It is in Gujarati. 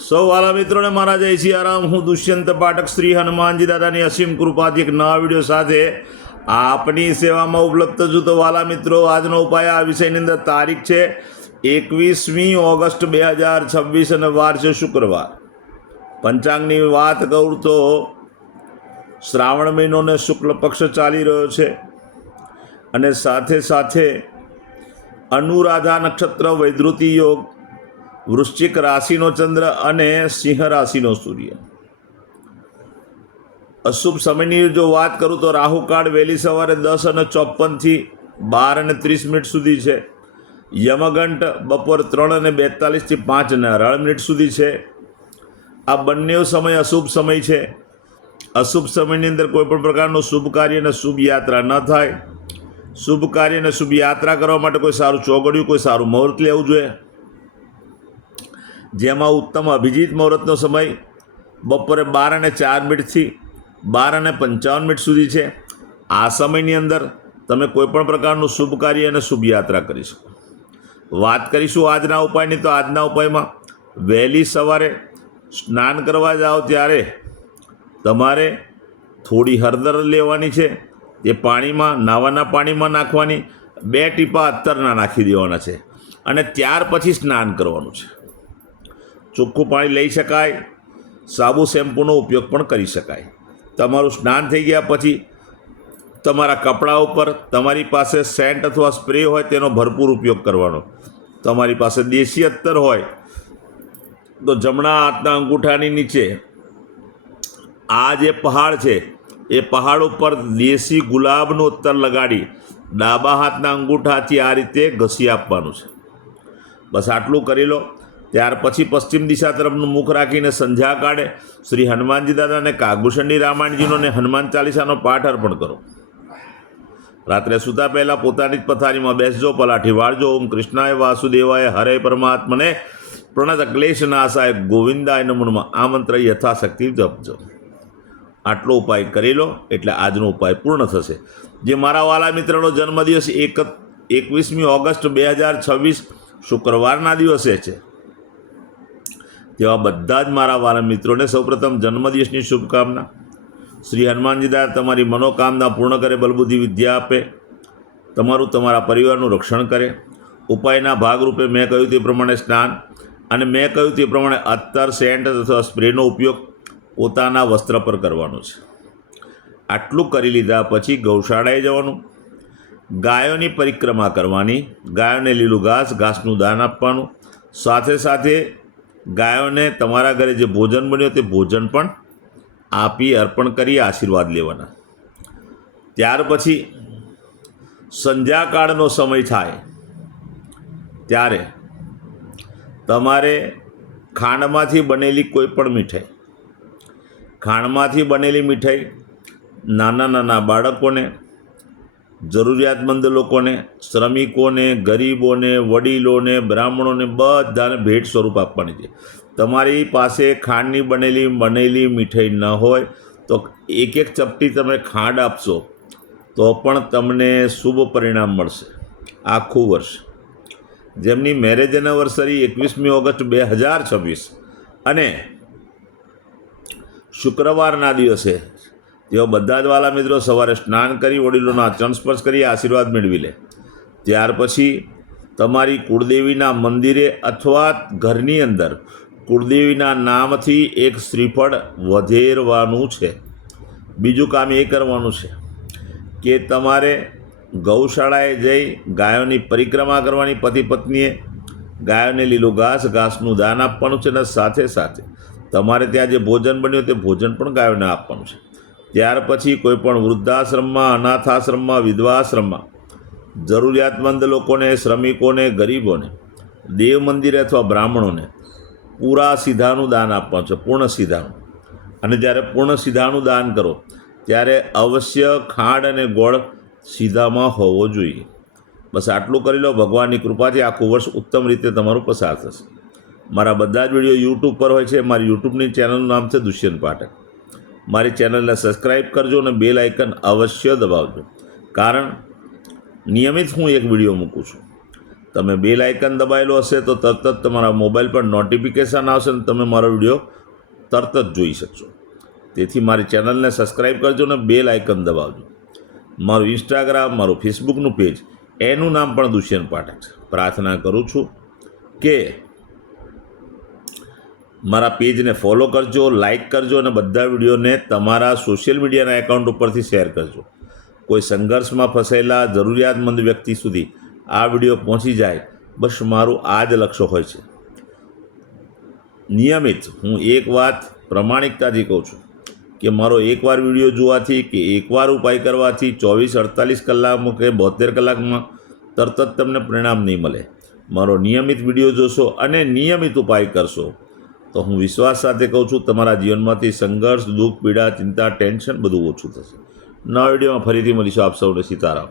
સૌ વાલા મિત્રોને મારા જય સિયારામ। હું દુષ્યંત પાઠક શ્રી હનુમાનજી દાદાની અસીમ કૃપાથી એક નવા વિડીયો સાથે આપની સેવામાં ઉપલબ્ધ છું। તો વાલા મિત્રો, આજનો ઉપાય આ વિષયની અંદર તારીખ છે 21મી ઓગસ્ટ 2026 અને વાર છે શુક્રવાર। પંચાંગની વાત કરું તો શ્રાવણ મહિનો ને શુક્લ પક્ષ ચાલી રહ્યો છે અને સાથે સાથે અનુરાધા નક્ષત્ર, વૈધૃતિ યોગ, વૃશ્ચિક રાશિનો ચંદ્ર અને સિંહ રાશિનો સૂર્ય। અશુભ સમયની જો વાત કરું તો રાહુકાળ વહેલી સવારે 10:54 થી 12:30 સુધી છે। યમઘંટ બપોર 3:42 થી 5:18 સુધી છે। આ બંને સમય અશુભ સમય છે। અશુભ સમયની અંદર કોઈ પણ પ્રકારનું શુભ કાર્ય અને શુભ યાત્રા ન થાય। શુભ કાર્ય અને શુભ યાત્રા કરવા માટે કોઈ સારું ચોઘડિયું, કોઈ સારું મુહૂર્ત લેવું જોઈએ, જેમાં ઉત્તમ અભિજીત મુહૂર્તનો સમય બપોરે 12:04 થી 12:55 સુધી છે। આ સમયની અંદર તમે કોઈપણ પ્રકારનું શુભ કાર્ય અને શુભ યાત્રા કરી શકો। વાત કરીશું આજના ઉપાયની, તો આજના ઉપાયમાં વહેલી સવારે સ્નાન કરવા જાઓ ત્યારે તમારે થોડી હળદર લેવાની છે, તે પાણીમાં, નાવાના પાણીમાં નાખવાની, 2 ટીપા અત્તરના નાખી દેવાના છે અને ત્યાર પછી સ્નાન કરવાનું છે। ચોખ્ખું પાણી લઈ શકાય, સાબુ શેમ્પૂનો ઉપયોગ પણ કરી શકાય। તમારું સ્નાન થઈ ગયા પછી તમારા કપડાં ઉપર તમારી પાસે સેન્ટ અથવા સ્પ્રે હોય તેનો ભરપૂર ઉપયોગ કરવાનો। તમારી પાસે દેશી અત્તર હોય તો જમણા હાથના અંગૂઠાની નીચે આ જે પહાડ છે એ પહાડ ઉપર દેશી ગુલાબનું અત્તર લગાડી ડાબા હાથના અંગૂઠાથી આ રીતે ઘસી આપવાનું છે। બસ આટલું કરી લો। ત્યાર પછી પશ્ચિમ દિશા તરફનું મુખ રાખીને સંધ્યા કાળે શ્રી હનુમાનજી દાદાને કાગભૂષણની રામાયણજીનો અને હનુમાન ચાલીસાનો પાઠ અર્પણ કરો। રાત્રે સૂતા પહેલાં પોતાની જ પથારીમાં બેસજો, પલાઠી વાળજો, ઓમ કૃષ્ણાય વાસુદેવાય હરે પરમાત્મને પ્રણત ક્લેશ નાશાય ગોવિંદાય નમોમાં આ મંત્ર યથાશક્તિ જપજો। આટલો ઉપાય કરી લો એટલે આજનો ઉપાય પૂર્ણ થશે। જે મારા વાલા મિત્રનો જન્મદિવસ 21મી ઓગસ્ટ 2026 શુક્રવારના દિવસે છે, તેવા બધા જ મારા વાલા મિત્રોને સૌપ્રથમ જન્મદિવસની શુભકામના। શ્રી હનુમાનજી દાદા તમારી મનોકામના પૂર્ણ કરે, બલબુદ્ધિ વિદ્યા આપે, તમારા પરિવારનું રક્ષણ કરે। ઉપાયના ભાગરૂપે મેં કહ્યું તે પ્રમાણે સ્નાન અને મેં કહ્યું તે પ્રમાણે અત્તર, સેન્ટ અથવા સ્પ્રેનો ઉપયોગ પોતાના વસ્ત્ર પર કરવાનો છે। આટલું કરી લીધા પછી ગૌશાળાએ જવાનું, ગાયોની પરિક્રમા કરવાની, ગાયોને લીલું ઘાસનું દાન આપવાનું, સાથે સાથે ગાયોને તમારા ઘરે જે ભોજન બન્યો તે ભોજન પણ આપી અર્પણ કરી આશીર્વાદ લેવાના। ત્યાર પછી સંધ્યાકાળનો સમય થાય ત્યારે તમારે ખાંડમાંથી બનેલી કોઈ પણ મીઠાઈ, ખાંડમાંથી બનેલી મીઠાઈ નાના બાળકોને, જરૂરિયાતમંદ લોકોને, શ્રમિકોને, ગરીબોને, વડીલોને, બ્રાહ્મણોને બધાને ભેટ સ્વરૂપ આપવાની છે। તમારી પાસે ખાંડની બનેલી મીઠાઈ ન હોય તો એક ચપટી તમે ખાંડ આપશો તો પણ તમને શુભ પરિણામ મળશે આખું વર્ષ। જેમની મેરેજ એનિવર્સરી 21મી ઓગસ્ટ 2026 અને શુક્રવારના દિવસે, તેઓ બધા જ વાલા મિત્રો સવારે સ્નાન કરી વડીલોના ચરણ સ્પર્શ કરી આશીર્વાદ મેળવી લે। ત્યાર પછી તમારી કુળદેવીના મંદિરે અથવા ઘરની અંદર કુળદેવીના નામથી એક શ્રીફળ વધેરવાનું છે। બીજું કામ એ કરવાનું છે કે તમારે ગૌશાળાએ જઈ ગાયોની પરિક્રમા કરવાની, પતિ પત્નીએ ગાયોને લીલું ઘાસનું દાન આપવાનું છે અને સાથે સાથે તમારે ત્યાં જે ભોજન બન્યું તે ભોજન પણ ગાયોને આપવાનું છે। ત્યાર પછી કોઈ પણ વૃદ્ધાશ્રમમાં, અનાથાશ્રમમાં, વિધવાશ્રમમાં જરૂરિયાતમંદ લોકોને, શ્રમિકોને, ગરીબોને, દેવ મંદિરે અથવા બ્રાહ્મણોને પૂરા સીધાનું દાન આપવાનું છે, પૂર્ણ સીધાનું। અને જ્યારે પૂર્ણ સીધાનું દાન કરો ત્યારે અવશ્ય ખાંડ અને ગોળ સીધામાં હોવો જોઈએ। બસ આટલું કરી લો। ભગવાનની કૃપાથી આખું વર્ષ ઉત્તમ રીતે તમારું પસાર થશે। મારા બધા જ વિડીયો યુટ્યુબ પર હોય છે। મારી યુટ્યુબની ચેનલનું નામ છે દુષ્યંત પાઠક। મારી ચેનલને સબસ્ક્રાઈબ કરજો અને બેલ આઇકન અવશ્ય દબાવજો, કારણ નિયમિત હું એક વિડીયો મૂકું છું। તમે બેલ આઇકન દબાવેલું હશે તો તરત જ તમારા મોબાઈલ પર નોટિફિકેશન આવશે અને તમે મારો વિડીયો તરત જ જોઈ શકશો. તેથી મારી ચેનલને સબસ્ક્રાઈબ કરજો અને બેલ આઇકન દબાવજો. મારું ઇન્સ્ટાગ્રામ, મારું ફેસબુકનું પેજ, એનું નામ પણ દુષ્યંત પાઠક છે. પ્રાર્થના કરું છું કે મારા પેજને ફોલો કરજો, લાઈક કરજો અને બધા વિડીયોને તમારા સોશિયલ મીડિયાના એકાઉન્ટ ઉપરથી શેર કરજો. કોઈ સંઘર્ષમાં ફસાયેલા જરૂરિયાતમંદ વ્યક્તિ સુધી આ વિડીયો પહોંચી જાય, બસ મારું આ જ લક્ષ્ય હોય છે. નિયમિત હું એક વાત પ્રમાણિકતાથી કહું છું કે મારો એકવાર વિડીયો જોવાથી કે એકવાર ઉપાય કરવાથી 24-48 કલાકમાં કે 72 કલાકમાં તરત જ તમને પરિણામ નહીં મળે. મારો નિયમિત વિડીયો જોશો અને નિયમિત ઉપાય કરશો તો હું વિશ્વાસ સાથે કહું છું તમારા જીવનમાંથી સંઘર્ષ, દુઃખ, પીડા, ચિંતા, ટેન્શન બધું ઓછું થશે. નવા વિડીયોમાં ફરીથી મળીશું. આપ સૌને સીતારામ.